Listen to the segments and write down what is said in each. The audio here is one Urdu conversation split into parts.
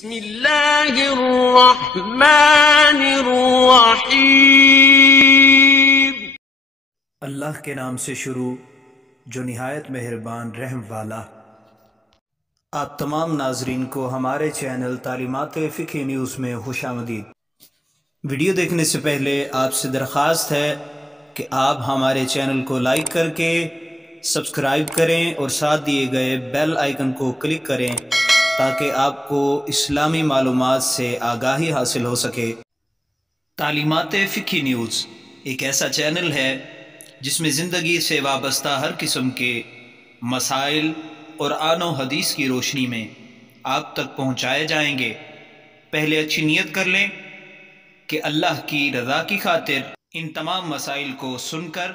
بسم اللہ الرحمن الرحیم۔ اللہ کے نام سے شروع جو نہایت مہربان رحم والا۔ آپ تمام ناظرین کو ہمارے چینل تعلیمات فقہ نیوز میں خوش آمدید۔ ویڈیو دیکھنے سے پہلے آپ سے درخواست ہے کہ آپ ہمارے چینل کو لائک کر کے سبسکرائب کریں اور ساتھ دیے گئے بیل آئیکن کو کلک کریں تاکہ آپ کو اسلامی معلومات سے آگاہی حاصل ہو سکے۔ تعلیمات فقہ نیوز ایک ایسا چینل ہے جس میں زندگی سے وابستہ ہر قسم کے مسائل قرآن و حدیث کی روشنی میں آپ تک پہنچائے جائیں گے۔ پہلے اچھی نیت کر لیں کہ اللہ کی رضا کی خاطر ان تمام مسائل کو سن کر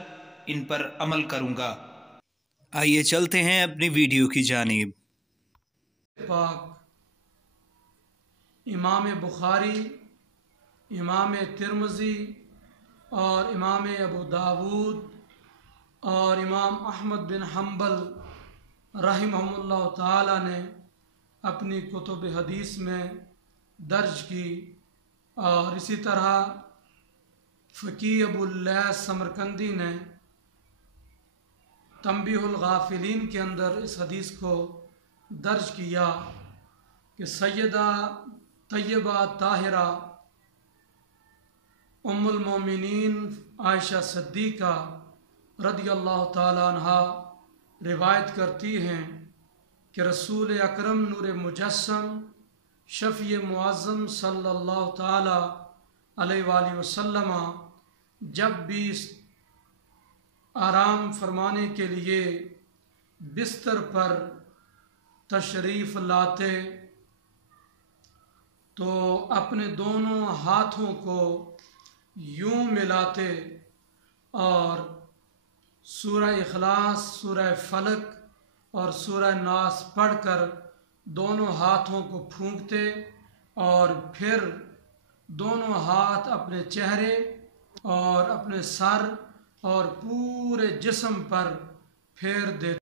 ان پر عمل کروں گا۔ آئیے چلتے ہیں اپنی ویڈیو کی جانب۔ پاک امام بخاری، امام ترمذی اور امام ابو داود اور امام احمد بن حنبل رحمہم اللہ تعالی نے اپنی کتب حدیث میں درج کی، اور اسی طرح فقی ابو اللیث سمرقندی نے تنبیہ الغافلین کے اندر اس حدیث کو درج کیا کہ سیدہ طیبہ طاہرہ ام المومنین عائشہ صدیقہ رضی اللہ تعالیٰ عنہا روایت کرتی ہیں کہ رسول اکرم نور مجسم شفیع معظم صلی اللہ تعالیٰ علیہ وآلہ وسلم جب بھی آرام فرمانے کے لیے بستر پر تشریف لاتے تو اپنے دونوں ہاتھوں کو یوں ملاتے اور سورہ اخلاص، سورہ فلق اور سورہ ناس پڑھ کر دونوں ہاتھوں کو پھونکتے اور پھر دونوں ہاتھ اپنے چہرے اور اپنے سر اور پورے جسم پر پھیر دیتے۔